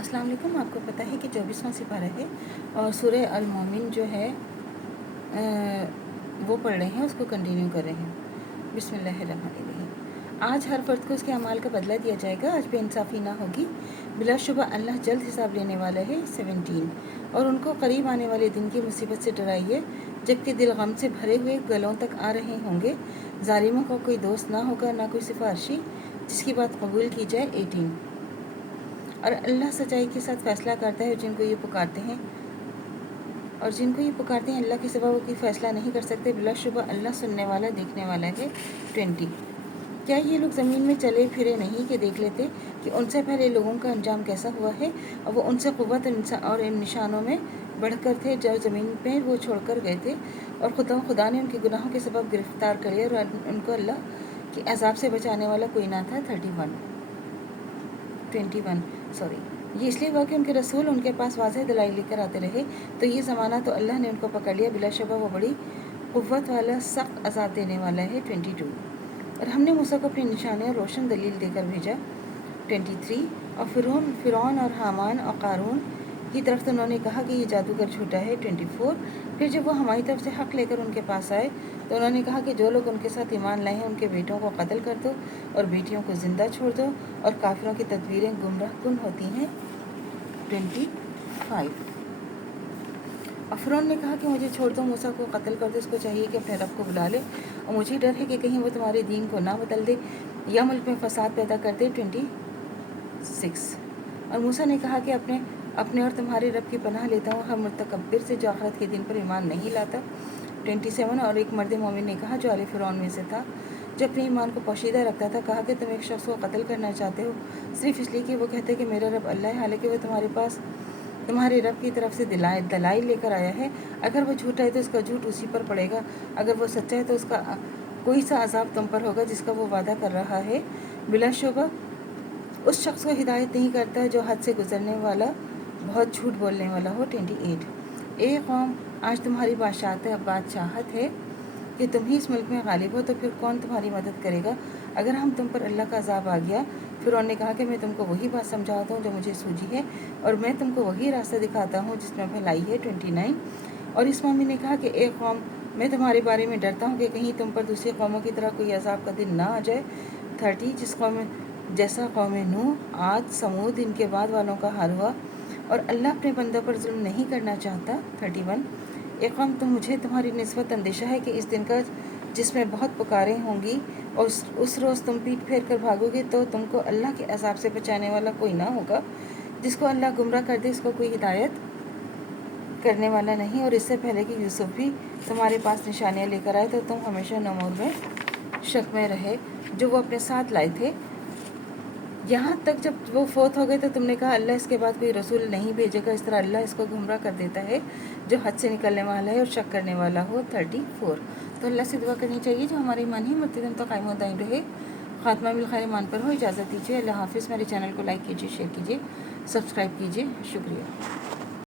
अस्सलाम वालेकुम। आपको पता है कि 24वां सिपारा है और सूरह अल मोमिन जो है वो पढ़ रहे हैं, उसको कंटिन्यू कर रहे हैं। बिस्मिल्लाहिर्रहमानिर्रहीम। आज हर फर्द को उसके अमाल का बदला दिया जाएगा। आज बेइंसाफ़ी ना होगी। बिलाशुबा अल्लाह जल्द हिसाब लेने वाला है। 17 और उनको करीब आने वाले दिन की मुसीबत से डराइए जबकि दिल गम से भरे हुए गलों तक आ रहे होंगे। जालिमों का कोई दोस्त ना होगा, ना कोई सिफारशी जिसकी बात कबूल की जाए। 18 और अल्लाह सच्चाई के साथ फ़ैसला करता है जिनको ये पुकारते हैं अल्लाह के सिवा वो कोई फ़ैसला नहीं कर सकते। बिलाशुबा अल्लाह सुनने वाला, देखने वाला है। 20 क्या ये लोग ज़मीन में चले फिरे नहीं कि देख लेते कि उनसे पहले लोगों का अंजाम कैसा हुआ है और वो उनसे क़ुव्वत और इन निशानों में बढ़कर थे जो ज़मीन पे वो छोड़कर गए थे और खुदा ने उनके गुनाहों के सबब गिरफ़्तार कर लिया और उनको अल्लाह के अज़ाब से बचाने वाला कोई ना था। 21 ये इसलिए हुआ कि उनके रसूल उनके पास वाज़ेह दलाइल लेकर आते रहे, तो ये ज़माना तो अल्लाह ने उनको पकड़ लिया। बिलाशुबा वो बड़ी क़ुव्वत वाला सख्त अज़ाब देने वाला है। 22 और हमने मूसा को अपनी निशानियाँ रोशन दलील देकर भेजा। 23 और फ़िरौन और हामान और क़ारून की तरफ तो उन्होंने कहा कि ये जादूगर झूठा है। 24 फिर जब वो हमारी तरफ से हक़ लेकर उनके पास आए तो उन्होंने कहा कि जो लोग उनके साथ ईमान लाए हैं उनके बेटों को कत्ल कर दो और बेटियों को ज़िंदा छोड़ दो और काफिरों की तदबीरें गुमराह कुन होती हैं। 25 और फ़िरौन ने कहा कि मुझे छोड़ दो, मूसा को कत्ल कर दो, इसको चाहिए कि अपने रब को बुला ले और मुझे डर है कि कहीं वो तुम्हारे दीन को ना बदल दे या मुल्क में फ़साद पैदा कर दे। 26 और मूसा ने कहा कि अपने और तुम्हारे रब की पनाह लेता हूँ हर मुतकब्बिर से जो आखिरत के दिन पर ईमान नहीं लाता। 27 और एक मर्द मोमिन ने कहा जो आले फ़िरौन में से था, जो अपने ईमान को पोशीदा रखता था, कहा कि तुम एक शख्स को कत्ल करना चाहते हो सिर्फ़ इसलिए कि वो कहते कि मेरा रब अल्लाह है, हालांकि वो तुम्हारे पास तुम्हारे रब की तरफ से दलाइल लेकर आया है। अगर वो झूठा है तो इसका झूठ उसी पर पड़ेगा, अगर वो सच्चा है तो उसका कोई सा अजाब तुम पर होगा जिसका वो वादा कर रहा है। बिलाशुबा उस शख्स को हिदायत नहीं करता जो हद से गुजरने वाला, बहुत झूठ बोलने वाला हो। 28 ए कौम, आज तुम्हारी बादशाहत है कि तुम ही इस मुल्क में गालिब हो, तो फिर कौन तुम्हारी मदद करेगा अगर हम तुम पर अल्लाह का अजाब आ गया। फिर उन्होंने कहा कि मैं तुमको वही बात समझाता हूँ जो मुझे सूझी है और मैं तुमको वही रास्ता दिखाता हूँ जिसमें भलाई है। 29 और इस मोमिन ने कहा कि ए कौम, मैं तुम्हारे बारे में डरता हूँ कि कहीं तुम पर दूसरी कौमों की तरह कोई अजाब का दिन ना आ जाए। 30 जिस कौम जैसा कौम नूह, आद, समूद इनके बाद वालों का हाल हुआ और अल्लाह अपने बंदों पर जुल्म नहीं करना चाहता। 31 एक कौम, तुम मुझे तुम्हारी निस्बत अंदेशा है कि इस दिन का जिसमें बहुत पुकारें होंगी और उस रोज़ तुम पीठ फेर कर भागोगे तो तुमको अल्लाह के अजाब से बचाने वाला कोई ना होगा। जिसको अल्लाह गुमराह कर दे उसको कोई हिदायत करने वाला नहीं। और इससे पहले कि यूसुफ भी तुम्हारे पास निशानियाँ लेकर आए तो तुम हमेशा नमूर में शक में रहे जो वो अपने साथ लाए थे, यहाँ तक जब वो फोत हो गए तो तुमने कहा अल्लाह इसके बाद कोई रसूल नहीं भेजेगा। इस तरह अल्लाह इसको गुमराह कर देता है जो हद से निकलने वाला है और शक करने वाला हो। 34 तो अल्लाह से दुआ करनी चाहिए जो हमारे ईमान ही मुर्तदम तो कायम दायम रहे, ख़ात्मा बिल खैर ईमान पर हो। इजाज़त दीजिए। अल्लाह हाफ़िज़। मेरे चैनल को लाइक कीजिए, शेयर कीजिए, सब्सक्राइब कीजिए। शुक्रिया।